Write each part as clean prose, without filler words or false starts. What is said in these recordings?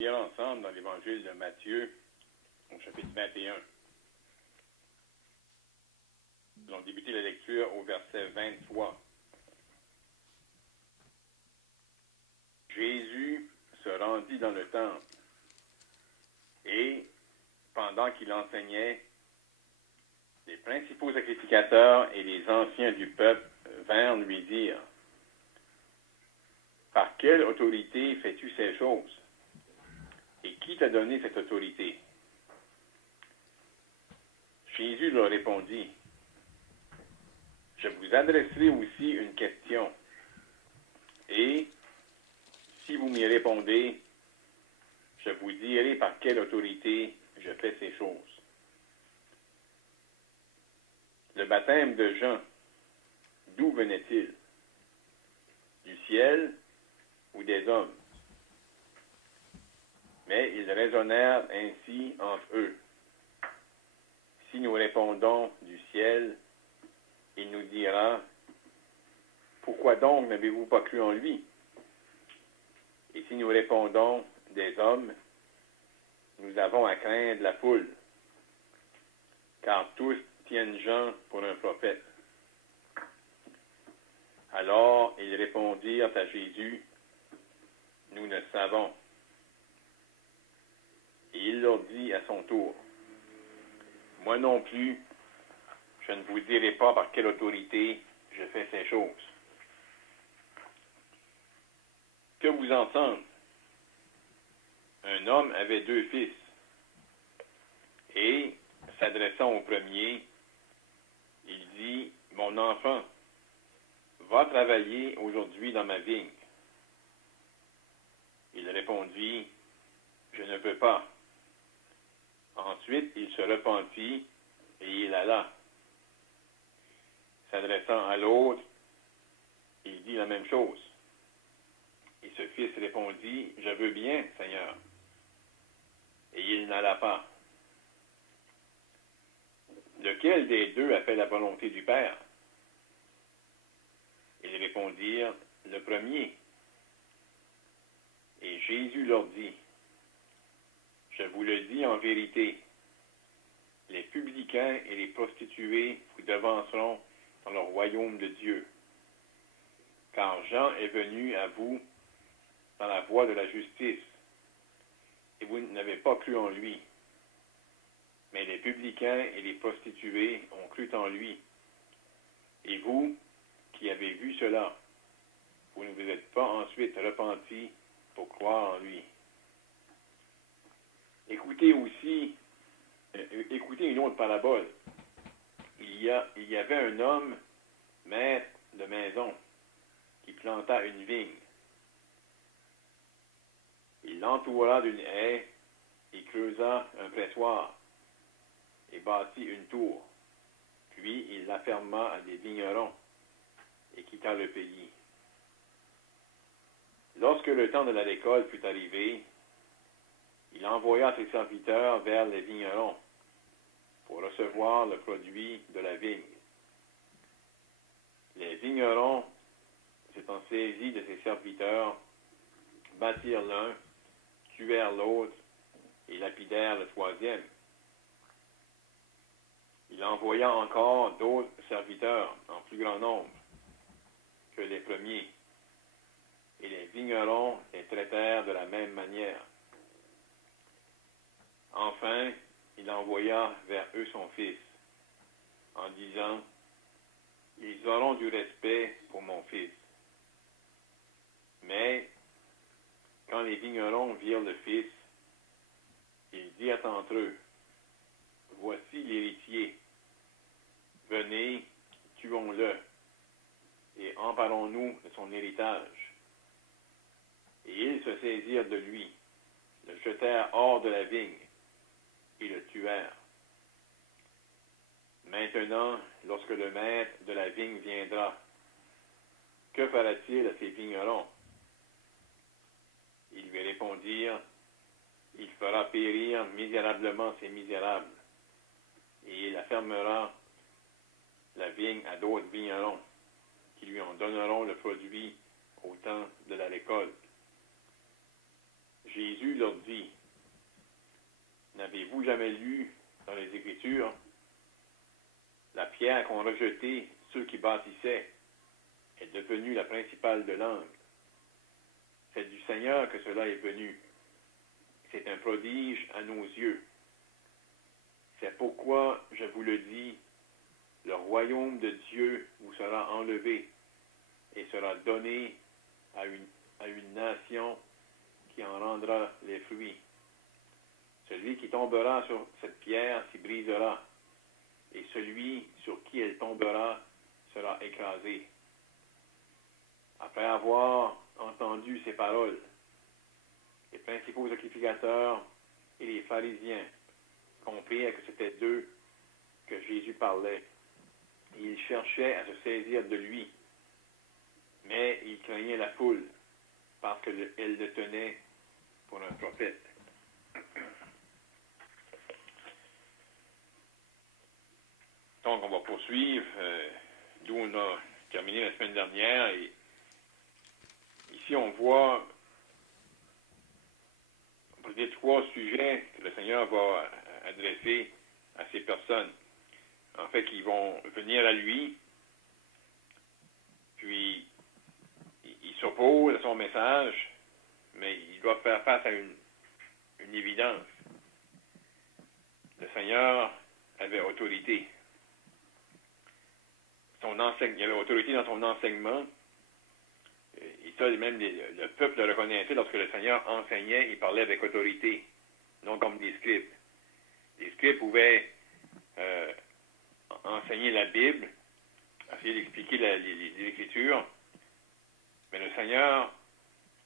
Lire ensemble dans l'Évangile de Matthieu, au chapitre 21. Nous allons débuter la lecture au verset 23. Jésus se rendit dans le temple et, pendant qu'il enseignait, les principaux sacrificateurs et les anciens du peuple vinrent lui dire: « Par quelle autorité fais-tu ces choses? Et qui t'a donné cette autorité? » Jésus leur répondit: « Je vous adresserai aussi une question, et si vous m'y répondez, je vous dirai par quelle autorité je fais ces choses. Le baptême de Jean, d'où venait-il? Du ciel ou des hommes? » Mais ils raisonnèrent ainsi entre eux. Si nous répondons du ciel, il nous dira: « Pourquoi donc n'avez-vous pas cru en lui? » Et si nous répondons des hommes, nous avons à craindre la foule, car tous tiennent Jean pour un prophète. Alors ils répondirent à Jésus: « Nous ne savons. » Et il leur dit à son tour: « Moi non plus, je ne vous dirai pas par quelle autorité je fais ces choses. » Que vous en semble? Un homme avait 2 fils, et, s'adressant au premier, il dit: « Mon enfant, va travailler aujourd'hui dans ma vigne. » Il répondit: « Je ne peux pas. » Ensuite, il se repentit et il alla. S'adressant à l'autre, il dit la même chose. Et ce fils répondit: « Je veux bien, Seigneur. » Et il n'alla pas. Lequel des deux a fait la volonté du Père? Ils répondirent: « Le premier. » Et Jésus leur dit: « Je vous le dis en vérité, les publicains et les prostituées vous devanceront dans le royaume de Dieu. Car Jean est venu à vous dans la voie de la justice, et vous n'avez pas cru en lui. Mais les publicains et les prostituées ont cru en lui. Et vous, qui avez vu cela, vous ne vous êtes pas ensuite repentis pour croire en lui. » Écoutez une autre parabole. Il y avait un homme, maître de maison, qui planta une vigne. Il l'entoura d'une haie et creusa un pressoir et bâtit une tour. Puis il la ferma à des vignerons et quitta le pays. Lorsque le temps de la récolte fut arrivé, il envoya ses serviteurs vers les vignerons pour recevoir le produit de la vigne. Les vignerons, s'étant saisis de ses serviteurs, battirent l'un, tuèrent l'autre et lapidèrent le troisième. Il envoya encore d'autres serviteurs en plus grand nombre que les premiers, et les vignerons les traitèrent de la même manière. Enfin, il envoya vers eux son fils, en disant: « Ils auront du respect pour mon fils. » Mais, quand les vignerons virent le fils, ils dirent entre eux: « Voici l'héritier. Venez, tuons-le, et emparons-nous de son héritage. » Et ils se saisirent de lui, le jetèrent hors de la vigne, et le tuèrent. Maintenant, lorsque le maître de la vigne viendra, que fera-t-il à ces vignerons? Ils lui répondirent: « Il fera périr misérablement ces misérables, et il fermera la vigne à d'autres vignerons, qui lui en donneront le produit au temps de la récolte. » Jésus leur dit, n'avez-vous jamais lu dans les Écritures, la pierre qu'ont rejetée ceux qui bâtissaient est devenue la principale de l'angle. C'est du Seigneur que cela est venu. C'est un prodige à nos yeux. C'est pourquoi je vous le dis, le royaume de Dieu vous sera enlevé et sera donné à une nation qui en rendra les fruits. Celui qui tombera sur cette pierre s'y brisera, et celui sur qui elle tombera sera écrasé. Après avoir entendu ces paroles, les principaux sacrificateurs et les pharisiens comprirent que c'était d'eux que Jésus parlait. Et ils cherchaient à se saisir de lui, mais ils craignaient la foule, parce qu'elle le tenait pour un prophète. Donc, on va poursuivre d'où on a terminé la semaine dernière. Et ici, on voit, on peut dire, 3 sujets que le Seigneur va adresser à ces personnes. En fait, qui vont venir à lui, puis ils s'opposent à son message, mais ils doivent faire face à une évidence. Le Seigneur avait autorité. Il avait autorité dans son enseignement. Et ça, même le peuple le reconnaissait lorsque le Seigneur enseignait, il parlait avec autorité, non comme des scribes. Les scribes pouvaient enseigner la Bible, essayer d'expliquer les Écritures, mais le Seigneur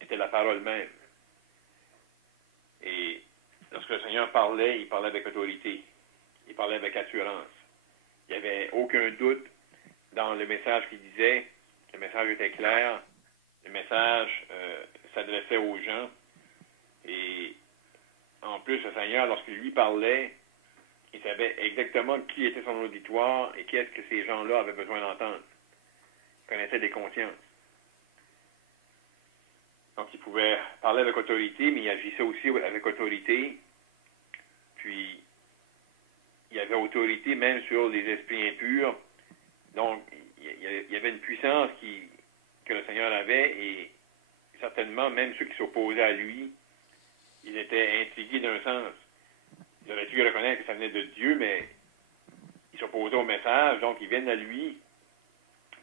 était la parole même. Et lorsque le Seigneur parlait, il parlait avec autorité. Il parlait avec assurance. Il n'y avait aucun doute dans le message qu'il disait. Le message était clair. Le message s'adressait aux gens. Et en plus, le Seigneur, lorsqu'il lui parlait, il savait exactement qui était son auditoire et qu'est-ce que ces gens-là avaient besoin d'entendre. Il connaissait des consciences. Donc, il pouvait parler avec autorité, mais il agissait aussi avec autorité. Puis, il avait autorité même sur les esprits impurs. Donc, il y avait une puissance que le Seigneur avait, et certainement, même ceux qui s'opposaient à lui, ils étaient intrigués d'un sens. Ils auraient dû reconnaître que ça venait de Dieu, mais ils s'opposaient au message, donc ils viennent à lui,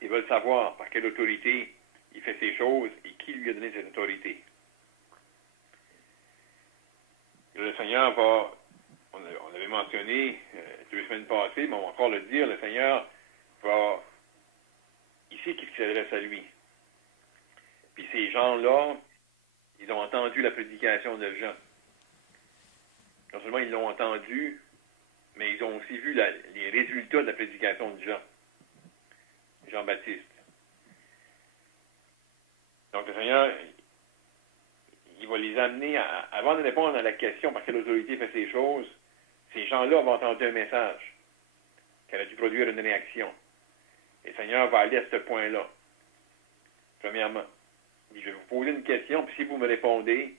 ils veulent savoir par quelle autorité il fait ces choses et qui lui a donné cette autorité. Et le Seigneur va, on l'avait mentionné 2 semaines passées, mais on va encore le dire, le Seigneur va, ici, qu'est-ce qui s'adresse à lui? Puis ces gens-là, ils ont entendu la prédication de Jean. Non seulement ils l'ont entendu, mais ils ont aussi vu les résultats de la prédication de Jean-Baptiste. Donc le Seigneur, il va les amener, avant de répondre à la question par quelle autorité fait ces choses, ces gens-là vont entendre un message qui a dû produire une réaction. Et le Seigneur va aller à ce point-là. Premièrement, je vais vous poser une question, puis si vous me répondez,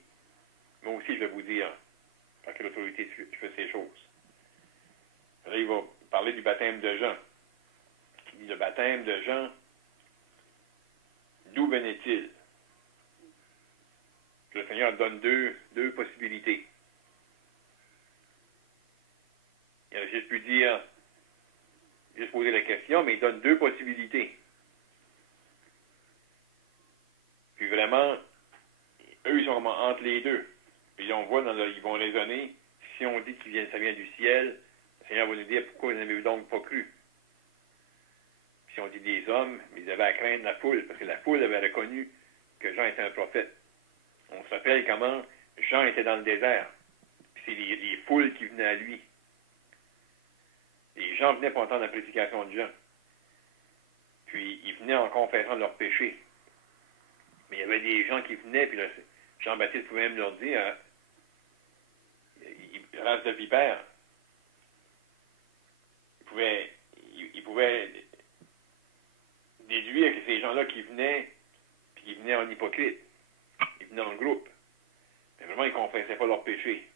moi aussi je vais vous dire par quelle autorité tu fais ces choses. Là, il va parler du baptême de Jean. Il dit, le baptême de Jean, d'où venait-il? Le Seigneur donne deux possibilités. Il aurait juste pu dire, juste poser la question, mais il donne 2 possibilités. Puis vraiment, eux, ils sont entre les deux. Puis on voit, ils vont raisonner, si on dit que ça vient du ciel, le Seigneur va nous dire pourquoi ils n'avaient donc pas cru. Puis si on dit des hommes, mais ils avaient à craindre la foule, parce que la foule avait reconnu que Jean était un prophète. On se rappelle comment Jean était dans le désert. Puis c'est les foules qui venaient à lui. Les gens venaient pour entendre la prédication de Jean. Puis ils venaient en confessant leurs péchés. Mais il y avait des gens qui venaient, puis là, Jean-Baptiste pouvait même leur dire, race de vipères. Il pouvait déduire que ces gens-là qui venaient, puis qui venaient en hypocrite, ils venaient en groupe. Mais vraiment, ils ne confessaient pas leur péché.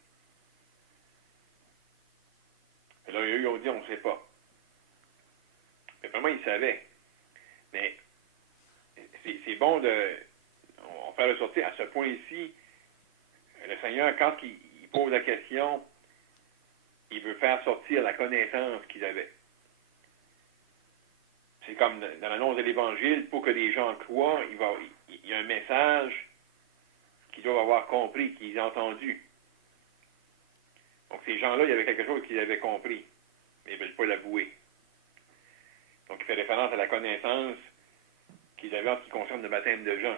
Et là, eux, ils ont dit, on ne sait pas. Mais vraiment, ils savaient. Mais c'est bon de... On fait ressortir à ce point-ci, le Seigneur, quand il pose la question, il veut faire sortir la connaissance qu'ils avaient. C'est comme dans l'annonce de l'Évangile, pour que les gens croient, il y a un message qu'ils doivent avoir compris, qu'ils ont entendu. Donc ces gens-là, il y avait quelque chose qu'ils avaient compris, mais ils ne veulent pas l'avouer. Donc il fait référence à la connaissance qu'ils avaient en ce qui concerne le baptême de Jean.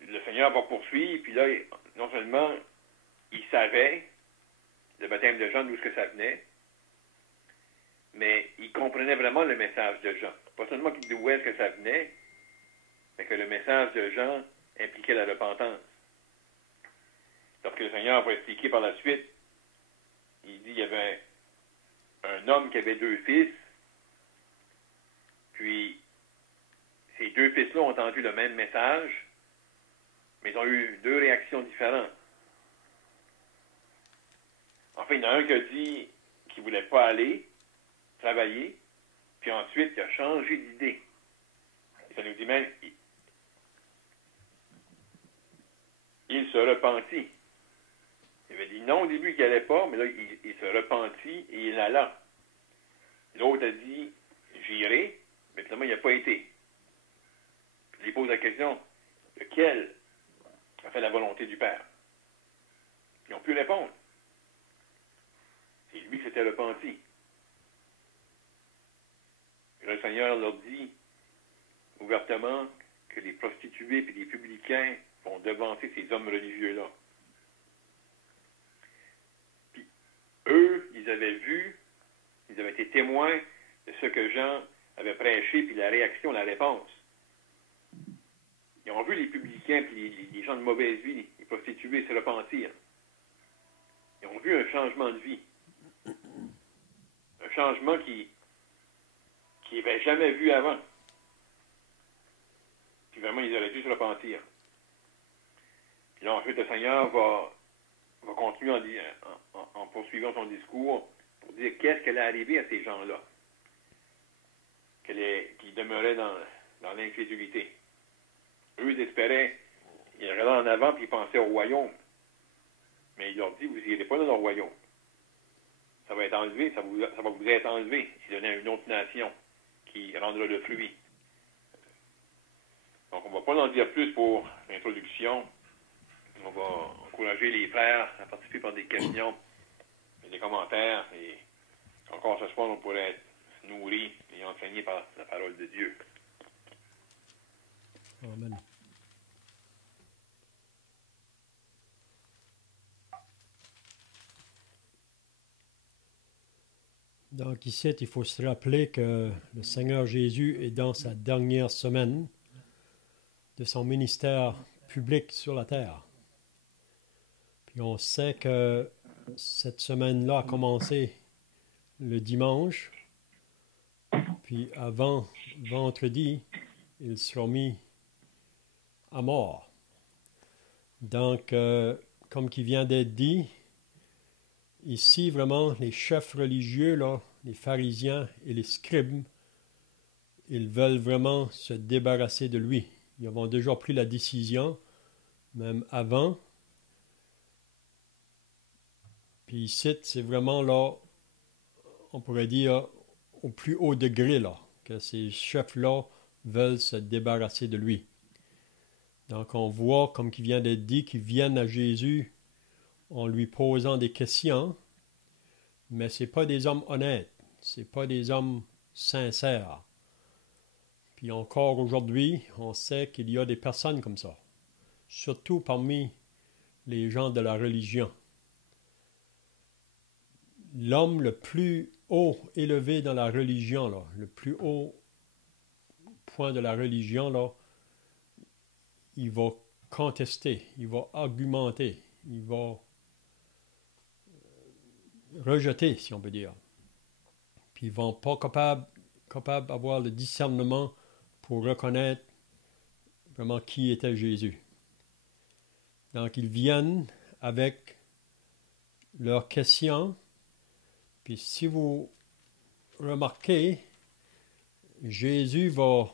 Le Seigneur va poursuivre, puis là, non seulement il savait le baptême de Jean, d'où est-ce que ça venait, mais il comprenait vraiment le message de Jean. Pas seulement d'où est-ce que ça venait, mais que le message de Jean impliquait la repentance. Lorsque le Seigneur va expliquer par la suite, il dit qu'il y avait un homme qui avait 2 fils, puis ces 2 fils-là ont entendu le même message, mais ils ont eu 2 réactions différentes. En fait, il y en a un qui a dit qu'il ne voulait pas aller travailler, puis ensuite, il a changé d'idée. Et ça nous dit même, il se repentit. Il avait dit non au début qu'il n'allait pas, mais là, il se repentit et il alla. L'autre a dit, j'irai, mais finalement, il n'a pas été. Puis il pose la question, lequel a fait la volonté du Père? Ils ont pu répondre. C'est lui qui s'était repenti. Et le Seigneur leur dit ouvertement que les prostituées et les publicains vont devancer ces hommes religieux-là. Puis eux, ils avaient vu, ils avaient été témoins de ce que Jean avait prêché, puis la réaction, la réponse. Ils ont vu les publicains et les gens de mauvaise vie, les prostituées se repentir. Ils ont vu un changement de vie. Un changement qu'ils n'avaient jamais vu avant. Puis vraiment, ils auraient dû se repentir. Puis là, ensuite, le Seigneur va continuer en poursuivant son discours pour dire qu'est-ce qu'elle est arrivé à ces gens-là, qui demeuraient dans l'incrédulité. Eux, ils espéraient, ils regardaient en avant puis ils pensaient au royaume. Mais il leur dit, vous n'irez pas dans le royaume. Ça va être enlevé, ça va vous être enlevé si donné à une autre nation qui rendra le fruit. Donc, on ne va pas en dire plus pour l'introduction. On va encourager les frères à participer par des questions et des commentaires. Et encore ce soir, on pourrait être nourris et enseignés par la parole de Dieu. Amen. Donc ici, il faut se rappeler que le Seigneur Jésus est dans sa dernière semaine de son ministère public sur la terre. Puis on sait que cette semaine-là a commencé le dimanche, puis avant vendredi, il sera mis à mort. Donc, comme qui vient d'être dit, ici, vraiment, les chefs religieux, là, les pharisiens et les scribes, ils veulent vraiment se débarrasser de lui. Ils ont déjà pris la décision, même avant. Puis ici, c'est vraiment là, on pourrait dire, au plus haut degré, là, que ces chefs-là veulent se débarrasser de lui. Donc, on voit, comme qui vient d'être dit, qu'ils viennent à Jésus en lui posant des questions, mais ce n'est pas des hommes honnêtes, ce n'est pas des hommes sincères. Puis encore aujourd'hui, on sait qu'il y a des personnes comme ça, surtout parmi les gens de la religion. L'homme le plus haut élevé dans la religion, là, le plus haut point de la religion, là, il va contester, il va argumenter, il va rejeter, si on peut dire. Puis ils ne vont pas capables d'avoir le discernement pour reconnaître vraiment qui était Jésus. Donc, ils viennent avec leurs questions. Puis, si vous remarquez, Jésus va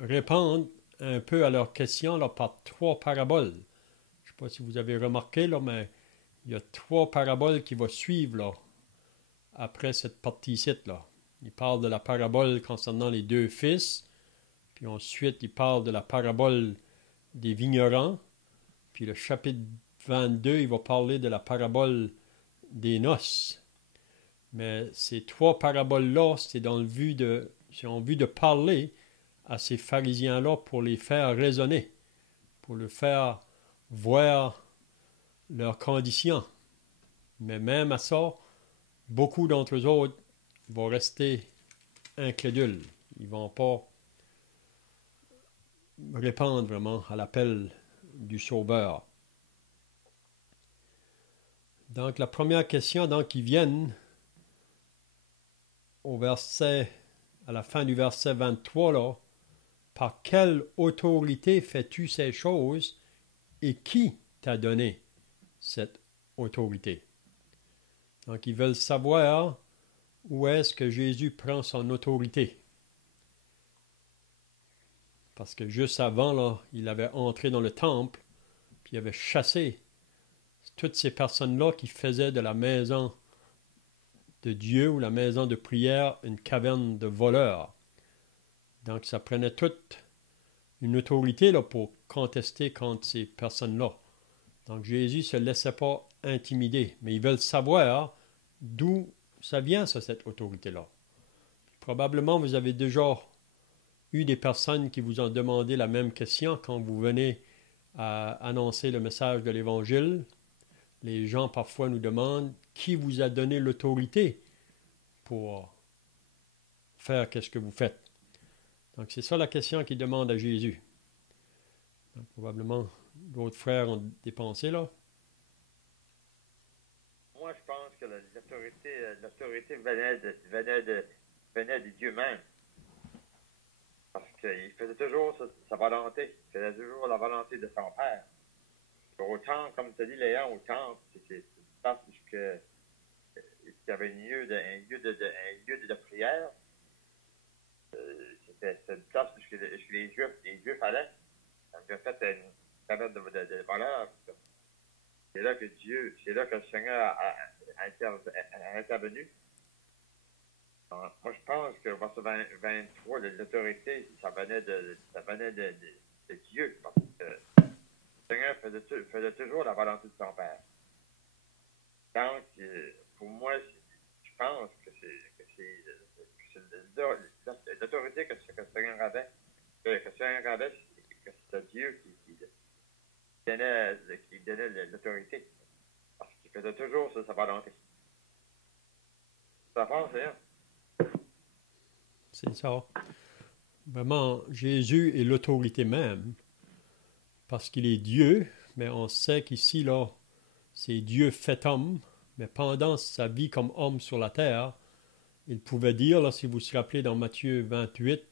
répondre un peu à leurs questions là, par 3 paraboles. Je ne sais pas si vous avez remarqué, là, mais il y a 3 paraboles qui vont suivre là, après cette partie-ci. Il parle de la parabole concernant les 2 fils, puis ensuite il parle de la parabole des vignerons, puis le chapitre 22, il va parler de la parabole des noces. Mais ces 3 paraboles-là, c'est en vue de parler à ces pharisiens-là pour les faire raisonner, pour les faire voir leurs conditions. Mais même à ça, beaucoup d'entre eux autres vont rester incrédules. Ils ne vont pas répondre vraiment à l'appel du Sauveur. Donc, la première question, donc, ils viennent à la fin du verset 23, là, par quelle autorité fais-tu ces choses et qui t'a donné cette autorité? Donc, ils veulent savoir où est-ce que Jésus prend son autorité. Parce que juste avant, là, il avait entré dans le temple, puis il avait chassé toutes ces personnes-là qui faisaient de la maison de Dieu ou la maison de prière une caverne de voleurs. Donc, ça prenait toute une autorité là, pour contester contre ces personnes-là. Donc, Jésus ne se laissait pas intimider, mais ils veulent savoir d'où ça vient, ça, cette autorité-là. Probablement, vous avez déjà eu des personnes qui vous ont demandé la même question quand vous venez à annoncer le message de l'Évangile. Les gens parfois nous demandent qui vous a donné l'autorité pour faire qu'est-ce que vous faites. Donc c'est ça la question qu'ils demandent à Jésus. Donc, probablement d'autres frères ont des pensées là. Moi, je pense que l'autorité venait de Dieu même. Parce qu'il faisait toujours sa volonté. Il faisait toujours la volonté de son Père. Autant, comme tu as dit, Léon, autant, c'est une place où il y avait un lieu de prière. C'était une place où les Juifs allaient. Ils ont fait une période de voleurs. C'est là que le Seigneur a intervenu. Donc, moi, je pense que verset 23, l'autorité, ça venait de Dieu. Parce que le Seigneur faisait toujours la volonté de son Père. Donc, pour moi, je pense que c'est l'autorité que le Seigneur avait. Que le Seigneur avait, que c'était Dieu qui donnait l'autorité. Parce qu'il faisait toujours sa volonté. Ça pense, hein? C'est ça. Vraiment, Jésus est l'autorité même, parce qu'il est Dieu, mais on sait qu'ici, là, c'est Dieu fait homme, mais pendant sa vie comme homme sur la terre, il pouvait dire, là, si vous vous rappelez dans Matthieu 28,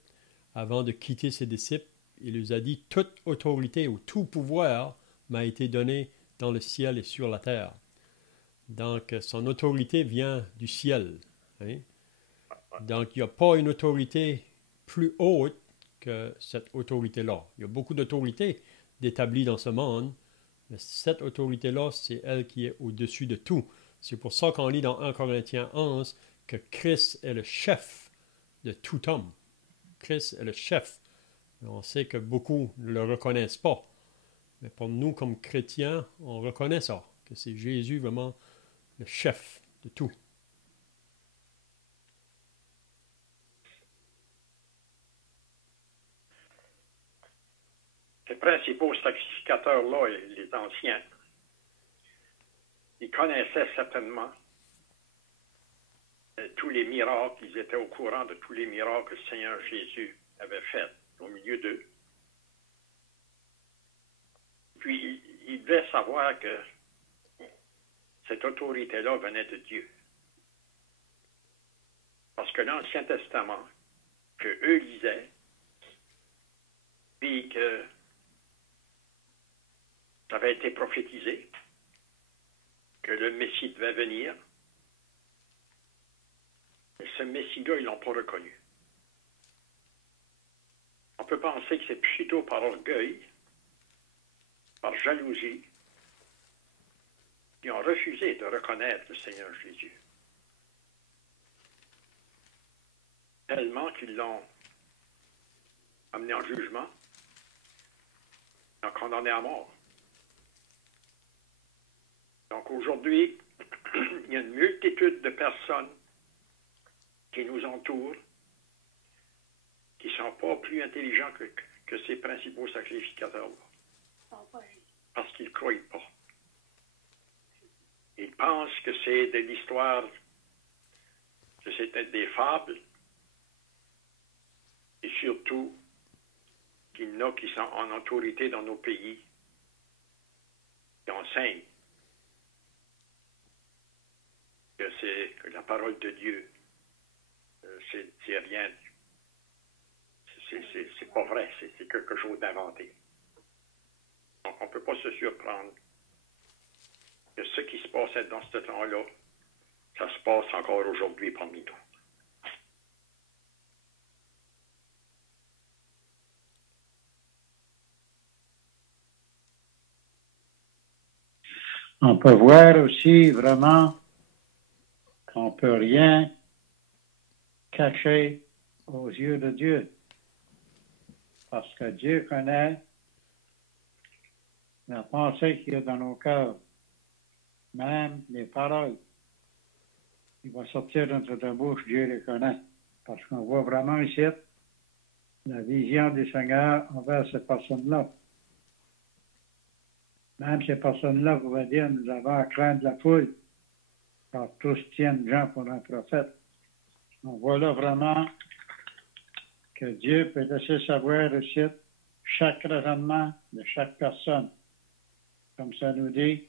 avant de quitter ses disciples, il lui a dit « Toute autorité ou tout pouvoir m'a été donné dans le ciel et sur la terre. » Donc, son autorité vient du ciel. Hein? Donc, il n'y a pas une autorité plus haute que cette autorité-là. Il y a beaucoup d'autorités d'établies dans ce monde, mais cette autorité-là, c'est elle qui est au-dessus de tout. C'est pour ça qu'on lit dans 1 Corinthiens 11 que Christ est le chef de tout homme. Christ est le chef. Mais on sait que beaucoup ne le reconnaissent pas. Mais pour nous, comme chrétiens, on reconnaît ça, que c'est Jésus vraiment le chef de tout. Ces principaux sacrificateurs-là, les anciens, ils connaissaient certainement tous les miracles, ils étaient au courant de tous les miracles que le Seigneur Jésus avait faits au milieu d'eux. Puis, ils devaient savoir que cette autorité-là venait de Dieu. Parce que l'Ancien Testament, que eux lisaient, puis que ça avait été prophétisé, que le Messie devait venir. Et ce Messie-là, ils ne l'ont pas reconnu. On peut penser que c'est plutôt par orgueil, par jalousie, qu'ils ont refusé de reconnaître le Seigneur Jésus. Tellement qu'ils l'ont amené en jugement, l'ont condamné à mort. Donc aujourd'hui, il y a une multitude de personnes qui nous entourent, qui ne sont pas plus intelligents que ces principaux sacrificateurs, parce qu'ils ne croient pas. Ils pensent que c'est de l'histoire, que c'était des fables, et surtout qu'il y en a qui sont en autorité dans nos pays, qui enseignent que la parole de Dieu, c'est rien, c'est pas vrai, c'est quelque chose d'inventé. Donc on ne peut pas se surprendre que ce qui se passait dans ce temps-là, ça se passe encore aujourd'hui parmi nous. On peut voir aussi vraiment qu'on ne peut rien cacher aux yeux de Dieu. Parce que Dieu connaît la pensée qu'il y a dans nos cœurs, même les paroles. Il va sortir de notre bouche, Dieu les connaît. Parce qu'on voit vraiment ici la vision du Seigneur envers ces personnes-là. Même ces personnes-là pouvaient dire, nous avons à craindre la foule, car tous tiennent Jean pour un prophète. On voit là vraiment que Dieu peut laisser savoir ici chaque raisonnement de chaque personne. Comme ça nous dit,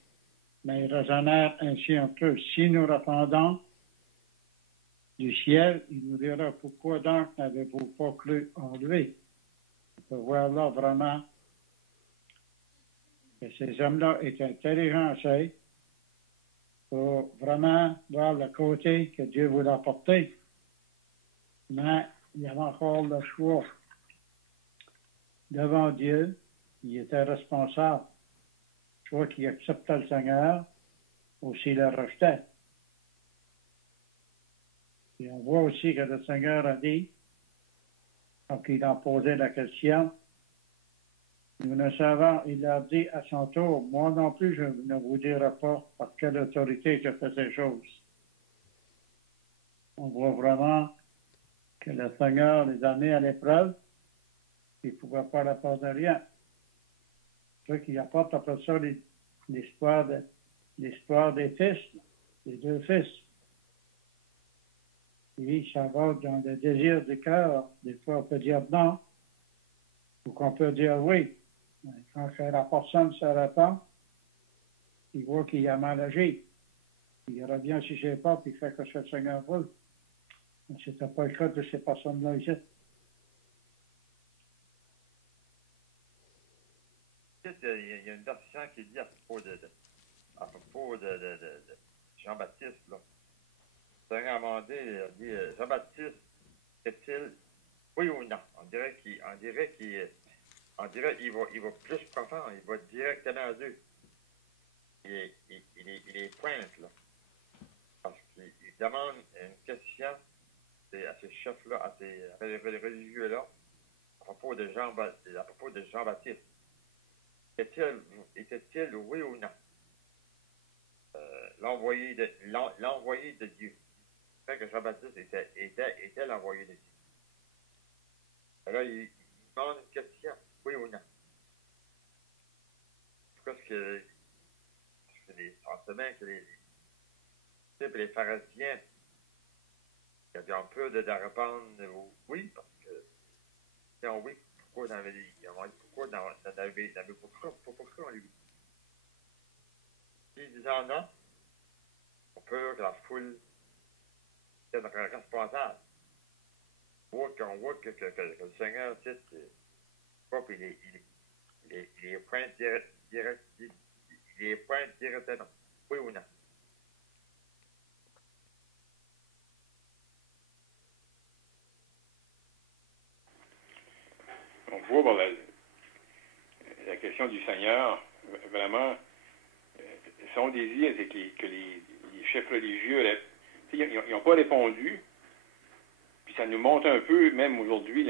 mais ils raisonnèrent ainsi entre eux. Si nous répondons du ciel, il nous dira, pourquoi donc n'avez-vous pas cru en lui? On peut voir là vraiment que ces hommes-là étaient intelligents assez pour vraiment voir le côté que Dieu voulait apporter. Mais il y avait encore le choix. Devant Dieu, il était responsable. Soit qu'il acceptait le Seigneur, ou s'il le rejetait. Et on voit aussi que le Seigneur a dit, quand il a posé la question, nous ne savons, il a dit à son tour, moi non plus, je ne vous dirai pas par quelle autorité je fais ces choses. On voit vraiment que le Seigneur les a mis à l'épreuve, il ne pouvait pas répondre à rien. Ceux qui apportent après ça l'histoire des fils, des deux fils. Oui, ça va dans le désir du cœur. Des fois, on peut dire non, ou qu'on peut dire oui. Mais quand la personne se répond, il voit qu'il a mal agi. Il revient sur ses pas, puis il fait que ce Seigneur veut. Mais ce n'était pas le cas de ces personnes-là ici. Il y a une version qui dit à propos de Jean-Baptiste, là. Le Seigneur m'a dit, Jean-Baptiste, est-il, oui ou non? On dirait qu'il va plus profond, il va directement à Dieu. Il est pointe, là. Parce qu'il demande une question à ces chefs-là, à ces religieux-là, à propos de Jean-Baptiste. Était-il, oui ou non, l'envoyé de Dieu? C'est que Jean-Baptiste était l'envoyé de Dieu. Alors, il demande une question, oui ou non. Parce que en semaine que les pharisiens ils avaient un peu de répondre oui, parce que sinon oui, pourquoi dans lui? S'ils disaient non, on peut que la foule est responsable. On voit que le Seigneur, pas, puis il est point direct, il est point direct, non. Oui ou non? On voit bon, la question du Seigneur, vraiment, son désir, c'est que les chefs religieux, ils n'ont pas répondu, puis ça nous montre un peu, même aujourd'hui,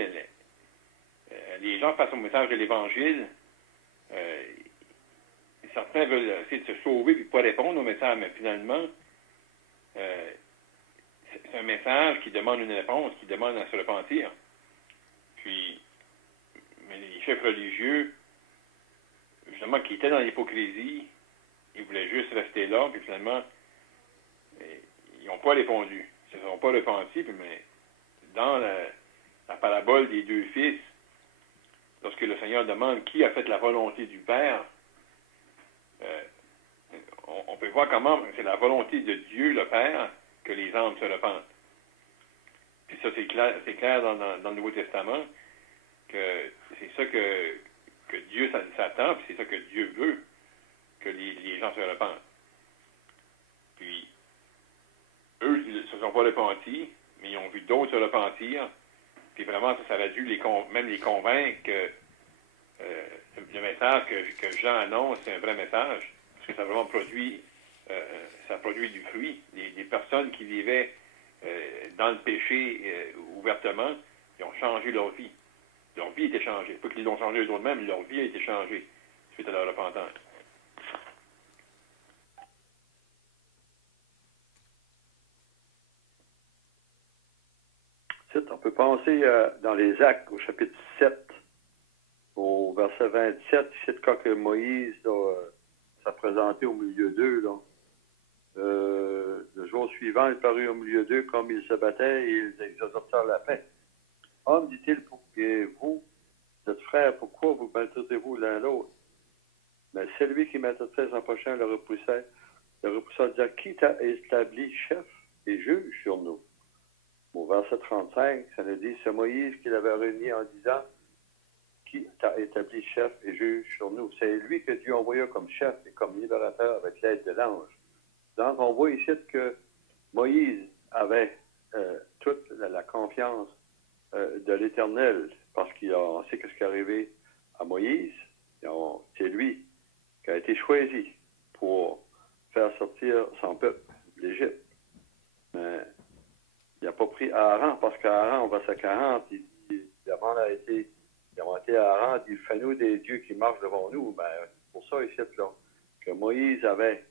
les gens face au message de l'Évangile, certains veulent essayer de se sauver et pas répondre au message, mais finalement, c'est un message qui demande une réponse, qui demande à se repentir. Puis, mais les chefs religieux, justement, qui étaient dans l'hypocrisie, ils voulaient juste rester là, puis finalement, ils n'ont pas répondu. Ils ne se sont pas repentis, mais dans la parabole des deux fils, lorsque le Seigneur demande qui a fait la volonté du Père, on peut voir comment c'est la volonté de Dieu, le Père, que les âmes se repentent. Puis ça, c'est clair dans le Nouveau Testament, que c'est ça que Dieu s'attend, puis c'est ça que Dieu veut, que les gens se repentent. Puis, eux, ils ne se sont pas repentis, mais ils ont vu d'autres se repentir, puis vraiment, ça a dû même les convaincre que le message que Jean annonce, c'est un vrai message, parce que ça a vraiment produit du fruit. Les personnes qui vivaient dans le péché ouvertement, ils ont changé leur vie. Leur vie a été changée. Pas qu'ils l'ont changé eux-mêmes, leur vie a été changée suite à leur repentance. On peut penser dans les Actes, au chapitre 7, au verset 27, c'est quand que Moïse s'est présenté au milieu d'eux. Le jour suivant, il parut au milieu d'eux comme ils se battaient et ils exhortèrent la paix. Homme, dit-il, pour que vous êtes frères, pourquoi vous maltraitez-vous l'un l'autre? Mais celui qui maltraitait son prochain le repoussa à dire, qui t'a établi chef et juge sur nous? Au verset 35, ça nous dit, c'est Moïse qui l'avait réuni en disant, qui t'a établi chef et juge sur nous? C'est lui que Dieu envoya comme chef et comme libérateur avec l'aide de l'ange. Donc, on voit ici que Moïse avait toute la confiance de l'Éternel, parce qu'on sait ce qui est arrivé à Moïse. C'est lui qui a été choisi pour faire sortir son peuple d'Égypte. Mais il n'a pas pris Aaron, parce qu'Aaron, au verset 40, il a été à Aaron, il dit, fais-nous des dieux qui marchent devant nous. Ben, pour ça, ici, là, que Moïse avait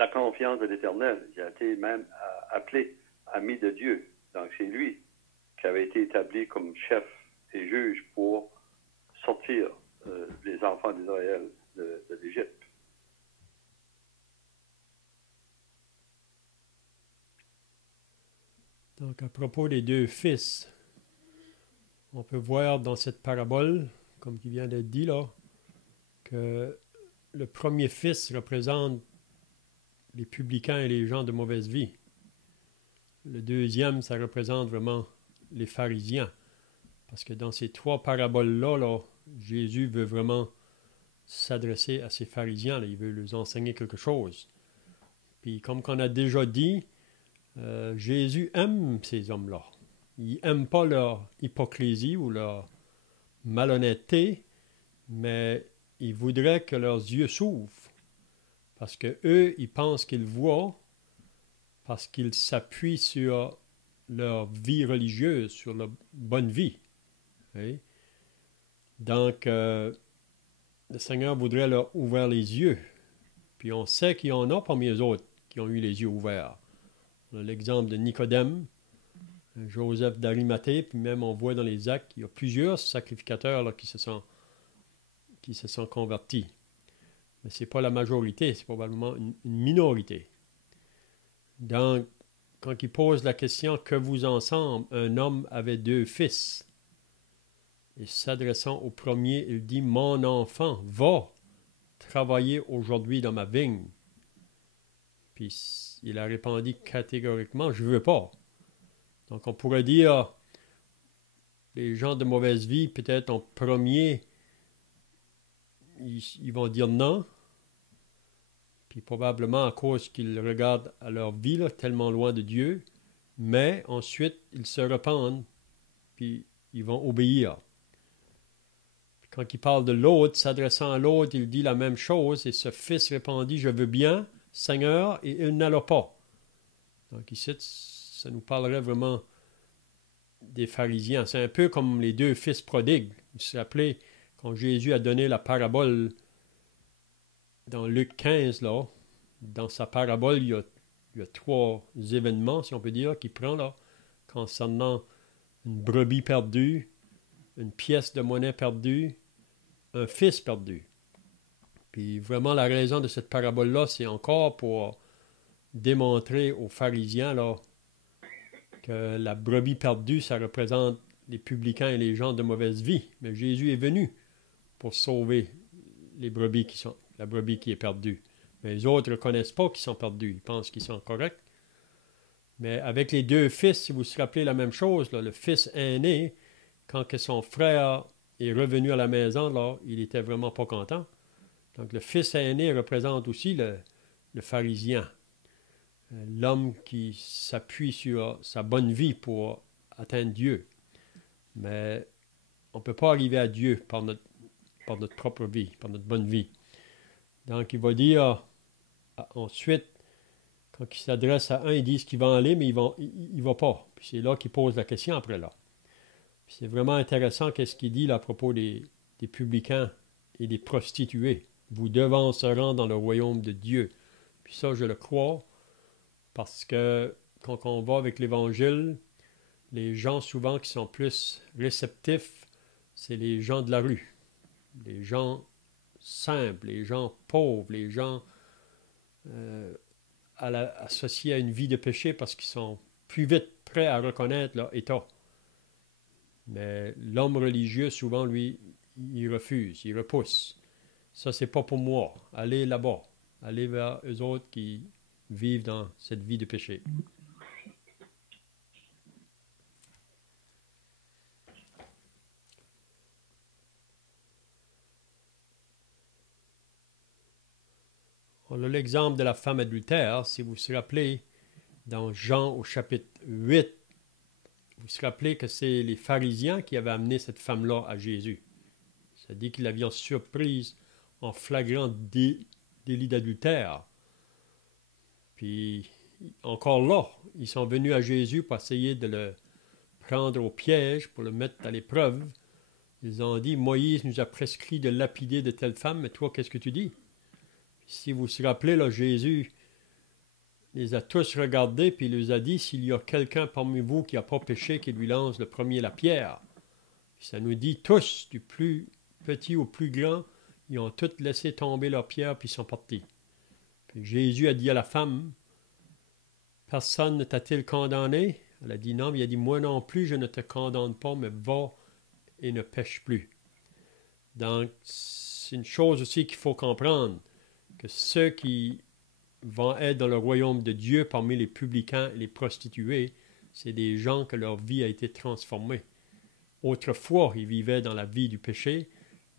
la confiance de l'Éternel. Il a été même appelé ami de Dieu. Donc, c'est lui qui avait été établi comme chef et juge pour sortir les enfants d'Israël de l'Égypte. Donc, à propos des deux fils, on peut voir dans cette parabole, comme il vient d'être dit là, que le premier fils représente les publicains et les gens de mauvaise vie. Le deuxième, ça représente vraiment les pharisiens. Parce que dans ces trois paraboles-là, Jésus veut vraiment s'adresser à ces pharisiens. Là. Il veut leur enseigner quelque chose. Puis, comme on a déjà dit, Jésus aime ces hommes-là. Il n'aime pas leur hypocrisie ou leur malhonnêteté, mais il voudrait que leurs yeux s'ouvrent. Parce qu'eux, ils pensent qu'ils voient, parce qu'ils s'appuient sur leur vie religieuse, sur leur bonne vie. Okay? Donc, le Seigneur voudrait leur ouvrir les yeux. Puis on sait qu'il y en a parmi eux autres qui ont eu les yeux ouverts. On a l'exemple de Nicodème, Joseph d'Arimathée, puis même on voit dans les Actes qu'il y a plusieurs sacrificateurs là, qui se sont convertis. Mais ce n'est pas la majorité, c'est probablement une minorité. Donc, quand il pose la question « Que vous ensemble, un homme avait deux fils ?» Et s'adressant au premier, il dit « Mon enfant va travailler aujourd'hui dans ma vigne. » Puis il a répondu catégoriquement « Je ne veux pas. » Donc on pourrait dire les gens de mauvaise vie, peut-être en premier, ils vont dire non. Puis probablement à cause qu'ils regardent à leur vie, là, tellement loin de Dieu. Mais ensuite, ils se repentent, puis ils vont obéir. Puis quand il parle de l'autre, s'adressant à l'autre, il dit la même chose. Et ce fils répondit, je veux bien, Seigneur, et il n'alla pas. Donc ici, ça nous parlerait vraiment des pharisiens. C'est un peu comme les deux fils prodigues. Vous vous rappelez, quand Jésus a donné la parabole dans Luc 15, là, dans sa parabole, il y a 3 événements, si on peut dire, qu'il prend là, concernant une brebis perdue, une pièce de monnaie perdue, un fils perdu. Puis vraiment, la raison de cette parabole-là, c'est encore pour démontrer aux pharisiens là, que la brebis perdue, ça représente les publicains et les gens de mauvaise vie. Mais Jésus est venu pour sauver les brebis la brebis qui est perdue. Mais les autres ne reconnaissent pas qu'ils sont perdus. Ils pensent qu'ils sont corrects. Mais avec les deux fils, si vous vous rappelez la même chose, là, le fils aîné, quand que son frère est revenu à la maison, là, il n'était vraiment pas content. Donc le fils aîné représente aussi le pharisien. L'homme qui s'appuie sur sa bonne vie pour atteindre Dieu. Mais on ne peut pas arriver à Dieu par notre propre vie, par notre bonne vie. Donc il va dire ensuite, quand il s'adresse à un, il dit qu'il va aller, mais il va pas. Puis c'est là qu'il pose la question après là. Puis c'est vraiment intéressant qu'est-ce qu'il dit là, à propos des publicains et des prostituées. Vous devancerez dans le royaume de Dieu. Puis ça, je le crois, parce que quand on va avec l'Évangile, les gens souvent qui sont plus réceptifs, c'est les gens de la rue, les gens simples, les gens pauvres, les gens associés à une vie de péché parce qu'ils sont plus vite prêts à reconnaître leur état. Mais l'homme religieux, souvent, lui, il refuse, il repousse. Ça, c'est pas pour moi. Allez là-bas. Allez vers eux autres qui vivent dans cette vie de péché. On a l'exemple de la femme adultère. Si vous vous rappelez, dans Jean au chapitre 8, vous vous rappelez que c'est les pharisiens qui avaient amené cette femme-là à Jésus. Ça dit qu'ils l'avaient surprise en flagrant délit d'adultère. Puis, encore là, ils sont venus à Jésus pour essayer de le prendre au piège, pour le mettre à l'épreuve. Ils ont dit, Moïse nous a prescrit de lapider de telle femme, mais toi, qu'est-ce que tu dis? Si vous vous rappelez, là, Jésus les a tous regardés, puis il les a dit, s'il y a quelqu'un parmi vous qui n'a pas péché, qui lui lance le premier la pierre. Puis ça nous dit, tous, du plus petit au plus grand, ils ont tous laissé tomber leur pierre, puis ils sont partis. Puis Jésus a dit à la femme, personne ne t'a-t-il condamné? Elle a dit non, mais il a dit, moi non plus, je ne te condamne pas, mais va et ne pêche plus. Donc, c'est une chose aussi qu'il faut comprendre, que ceux qui vont être dans le royaume de Dieu parmi les publicains et les prostituées, c'est des gens que leur vie a été transformée. Autrefois, ils vivaient dans la vie du péché,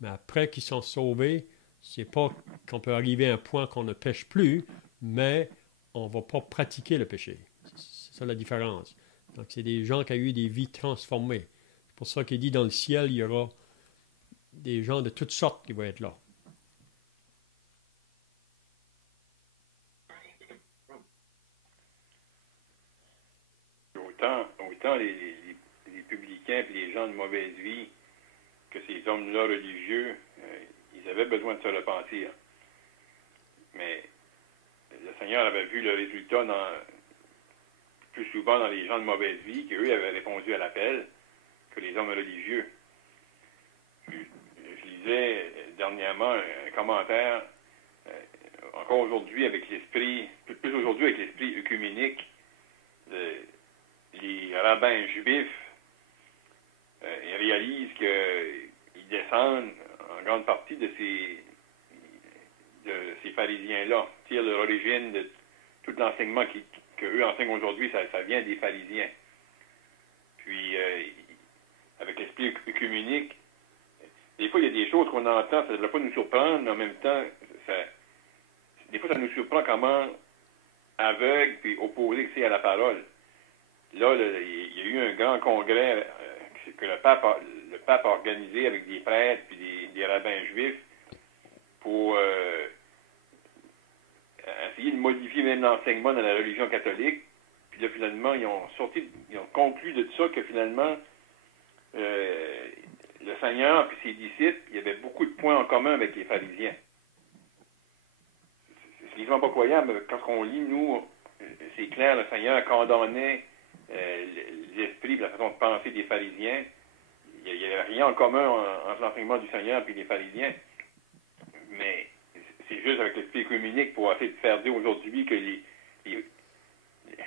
mais après qu'ils sont sauvés, c'est pas qu'on peut arriver à un point qu'on ne pêche plus, mais on ne va pas pratiquer le péché. C'est ça la différence. Donc, c'est des gens qui ont eu des vies transformées. C'est pour ça qu'il dit dans le ciel, il y aura des gens de toutes sortes qui vont être là. Autant les publicains et les gens de mauvaise vie que ces hommes-là religieux, ils avaient besoin de se repentir. Mais le Seigneur avait vu le résultat plus souvent dans les gens de mauvaise vie, qu'eux avaient répondu à l'appel, que les hommes religieux. Je lisais dernièrement un commentaire, encore aujourd'hui avec l'esprit, plus aujourd'hui avec l'esprit œcuménique, les rabbins juifs, ils réalisent qu'ils descendent en grande partie de ces pharisiens-là, tirent leur origine de tout l'enseignement qu'eux enseignent aujourd'hui, ça vient des pharisiens. Puis, avec l'esprit œcuménique, des fois, il y a des choses qu'on entend, ça ne devrait pas nous surprendre, mais en même temps, des fois, ça nous surprend comment aveugle puis opposé que c'est à la parole. Là, il y a eu un grand congrès que le pape a organisé avec des prêtres puis des rabbins juifs pour essayer de modifier même l'enseignement dans la religion catholique. Puis là, finalement, ils ont conclu de tout ça que finalement, le Seigneur et ses disciples, il y avait beaucoup de points en commun avec les pharisiens. C'est quasiment pas croyable, mais quand on lit, nous, c'est clair, le Seigneur condamnait l'esprit, la façon de penser des pharisiens. Il n'y avait rien en commun entre l'enseignement du Seigneur et les pharisiens. Mais c'est juste avec l'esprit œcuménique pour essayer de faire dire aujourd'hui que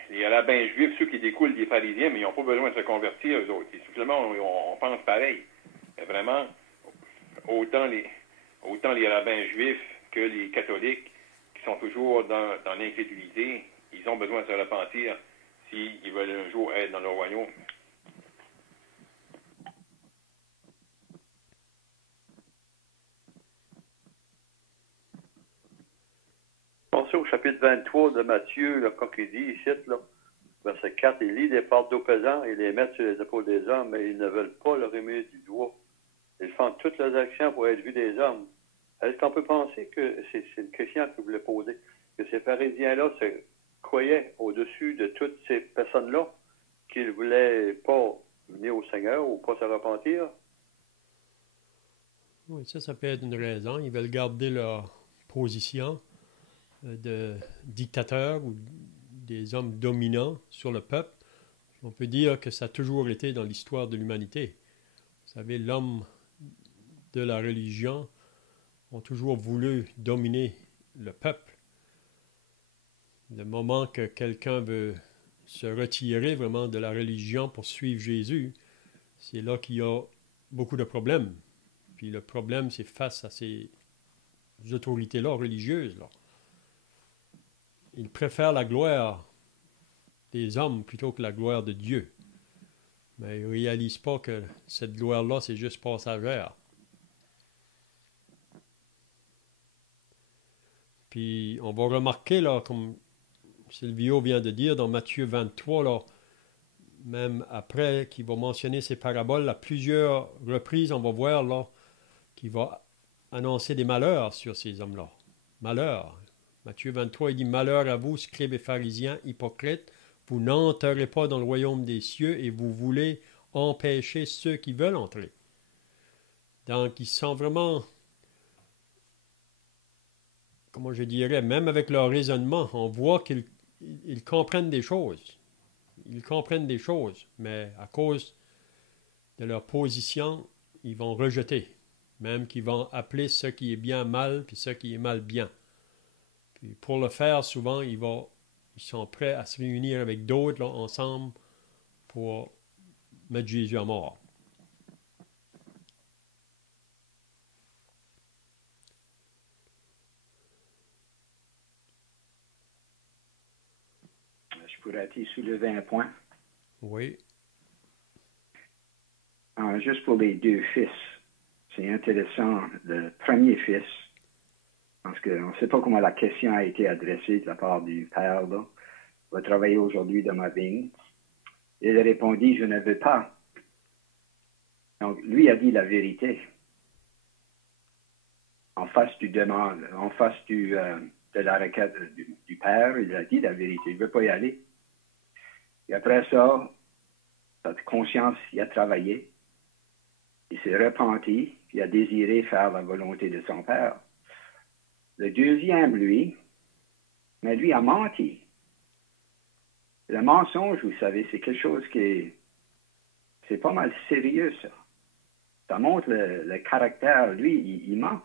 les rabbins juifs, ceux qui découlent des pharisiens, mais ils n'ont pas besoin de se convertir, eux autres. C'est simplement, on pense pareil. Mais vraiment, autant les rabbins juifs que les catholiques qui sont toujours dans l'incrédulité, ils ont besoin de se repentir s'ils veulent un jour être dans le royaume. Pensez au chapitre 23 de Matthieu, là, quand il dit ici, là, verset 4, il lit des fardeaux pesants et les mettent sur les épaules des hommes, mais ils ne veulent pas le remuer du doigt. Ils font toutes leurs actions pour être vus des hommes. Est-ce qu'on peut penser que c'est une question que vous voulez poser, que ces pharisiens-là se croyaient au-dessus de toutes ces personnes-là, qu'ils ne voulaient pas venir au Seigneur ou pas se repentir? Oui, ça peut être une raison. Ils veulent garder leur position de dictateurs ou des hommes dominants sur le peuple. On peut dire que ça a toujours été dans l'histoire de l'humanité. Vous savez, l'homme de la religion ont toujours voulu dominer le peuple. Le moment que quelqu'un veut se retirer vraiment de la religion pour suivre Jésus, c'est là qu'il y a beaucoup de problèmes. Puis le problème, c'est face à ces autorités-là religieuses. Là. Ils préfèrent la gloire des hommes plutôt que la gloire de Dieu. Mais ils ne réalisent pas que cette gloire-là, c'est juste passagère. Puis on va remarquer, là, comme Silvio vient de dire dans Matthieu 23, là, même après qu'il va mentionner ces paraboles, à plusieurs reprises, on va voir là, qu'il va annoncer des malheurs sur ces hommes-là. Malheur. Matthieu 23, il dit « Malheur à vous, scribes et pharisiens, hypocrites, vous n'entrerez pas dans le royaume des cieux et vous voulez empêcher ceux qui veulent entrer. » Donc, ils sont vraiment, comment je dirais, même avec leur raisonnement, on voit qu'ils comprennent des choses. Ils comprennent des choses, mais à cause de leur position, ils vont rejeter. Même qu'ils vont appeler ce qui est bien mal, puis ce qui est mal bien. Puis pour le faire, souvent, ils sont prêts à se réunir avec d'autres là, ensemble pour mettre Jésus à mort. Je pourrais-tu soulever un point? Oui. Alors, juste pour les deux fils, c'est intéressant. Le premier fils, parce qu'on ne sait pas comment la question a été adressée de la part du père, là, va travailler aujourd'hui dans ma vigne. Il répondit, je ne veux pas. Donc, lui a dit la vérité. En face du demande, en face de la requête du père, il a dit la vérité. Il ne veut pas y aller. Et après ça, cette conscience, il a travaillé. Il s'est repenti, il a désiré faire la volonté de son père. Le deuxième, lui a menti. Le mensonge, vous savez, c'est quelque chose c'est pas mal sérieux, ça. Ça montre le caractère. Lui, il ment.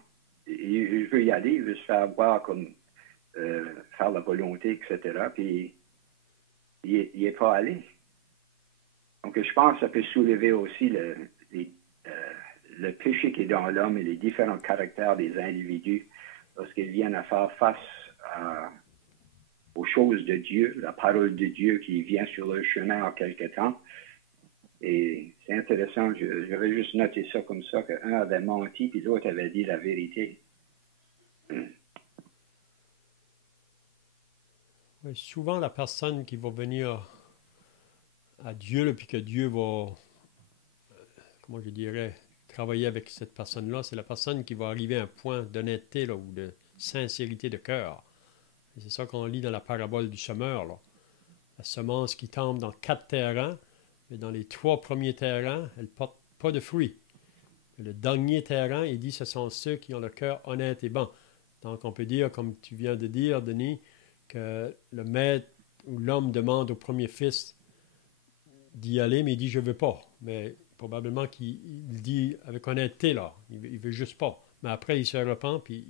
Il veut y aller, il veut se faire voir comme faire la volonté, etc. Puis, il n'est pas allé. Donc, je pense que ça peut soulever aussi le péché qui est dans l'homme et les différents caractères des individus lorsqu'ils viennent à faire face aux choses de Dieu, la parole de Dieu qui vient sur leur chemin en quelque temps. Et c'est intéressant, j'avais juste noté ça comme ça, qu'un avait menti, puis l'autre avait dit la vérité. Oui, souvent, la personne qui va venir à Dieu, là, puis que Dieu va, comment je dirais, travailler avec cette personne-là, c'est la personne qui va arriver à un point d'honnêteté là, ou de sincérité de cœur. Et c'est ça qu'on lit dans la parabole du semeur. Là. La semence qui tombe dans 4 terrains, mais dans les 3 premiers terrains, elle ne porte pas de fruits. Le dernier terrain, il dit, ce sont ceux qui ont le cœur honnête et bon. Donc, on peut dire, comme tu viens de dire, Denis, que le maître ou l'homme demande au premier fils d'y aller, mais il dit, je ne veux pas. Mais probablement qu'il dit avec honnêteté, là. Il ne veut juste pas. Mais après, il se repent, puis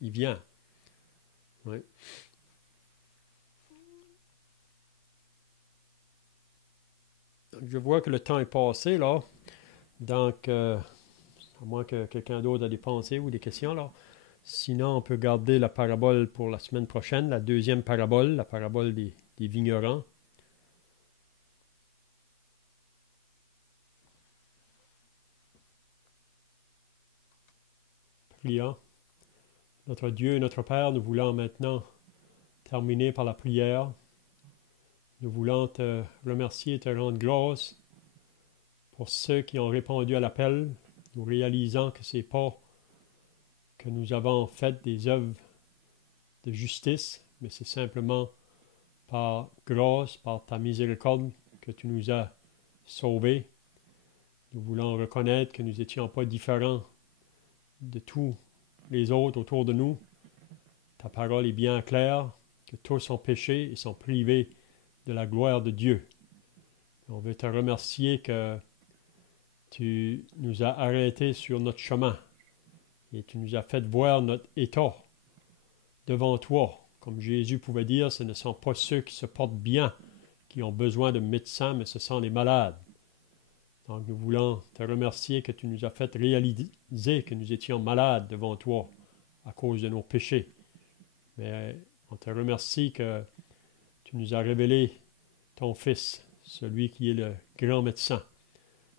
il vient. Oui. Donc, je vois que le temps est passé, là. Donc, à moins que quelqu'un d'autre ait des pensées ou des questions, là. Sinon, on peut garder la parabole pour la semaine prochaine, la deuxième parabole, la parabole des vignerons. Prions. Notre Dieu et notre Père, nous voulons maintenant terminer par la prière. Nous voulons te remercier et te rendre grâce pour ceux qui ont répondu à l'appel, nous réalisant que ce n'est pas que nous avons fait des œuvres de justice, mais c'est simplement par grâce, par ta miséricorde que tu nous as sauvés. Nous voulons reconnaître que nous n'étions pas différents de tous les autres autour de nous. Ta parole est bien claire, que tous ont péché et sont privés de la gloire de Dieu. On veut te remercier que tu nous as arrêtés sur notre chemin et tu nous as fait voir notre état devant toi. Comme Jésus pouvait dire, ce ne sont pas ceux qui se portent bien qui ont besoin de médecins, mais ce sont les malades. Donc nous voulons te remercier que tu nous as fait réaliser que nous étions malades devant toi à cause de nos péchés. Mais on te remercie que tu nous as révélé ton Fils, celui qui est le grand médecin,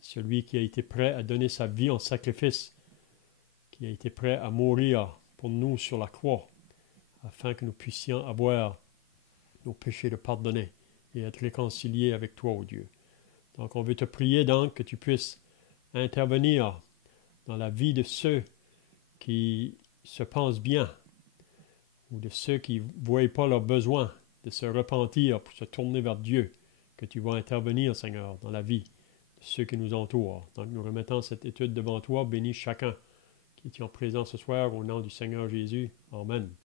celui qui a été prêt à donner sa vie en sacrifice, qui a été prêt à mourir pour nous sur la croix, afin que nous puissions avoir nos péchés de pardonnés et être réconciliés avec toi, ô Dieu. Donc on veut te prier donc que tu puisses intervenir dans la vie de ceux qui se pensent bien ou de ceux qui ne voient pas leur besoin de se repentir pour se tourner vers Dieu, que tu vas intervenir, Seigneur, dans la vie de ceux qui nous entourent. Donc nous remettons cette étude devant toi. Bénis chacun qui est présent ce soir au nom du Seigneur Jésus. Amen.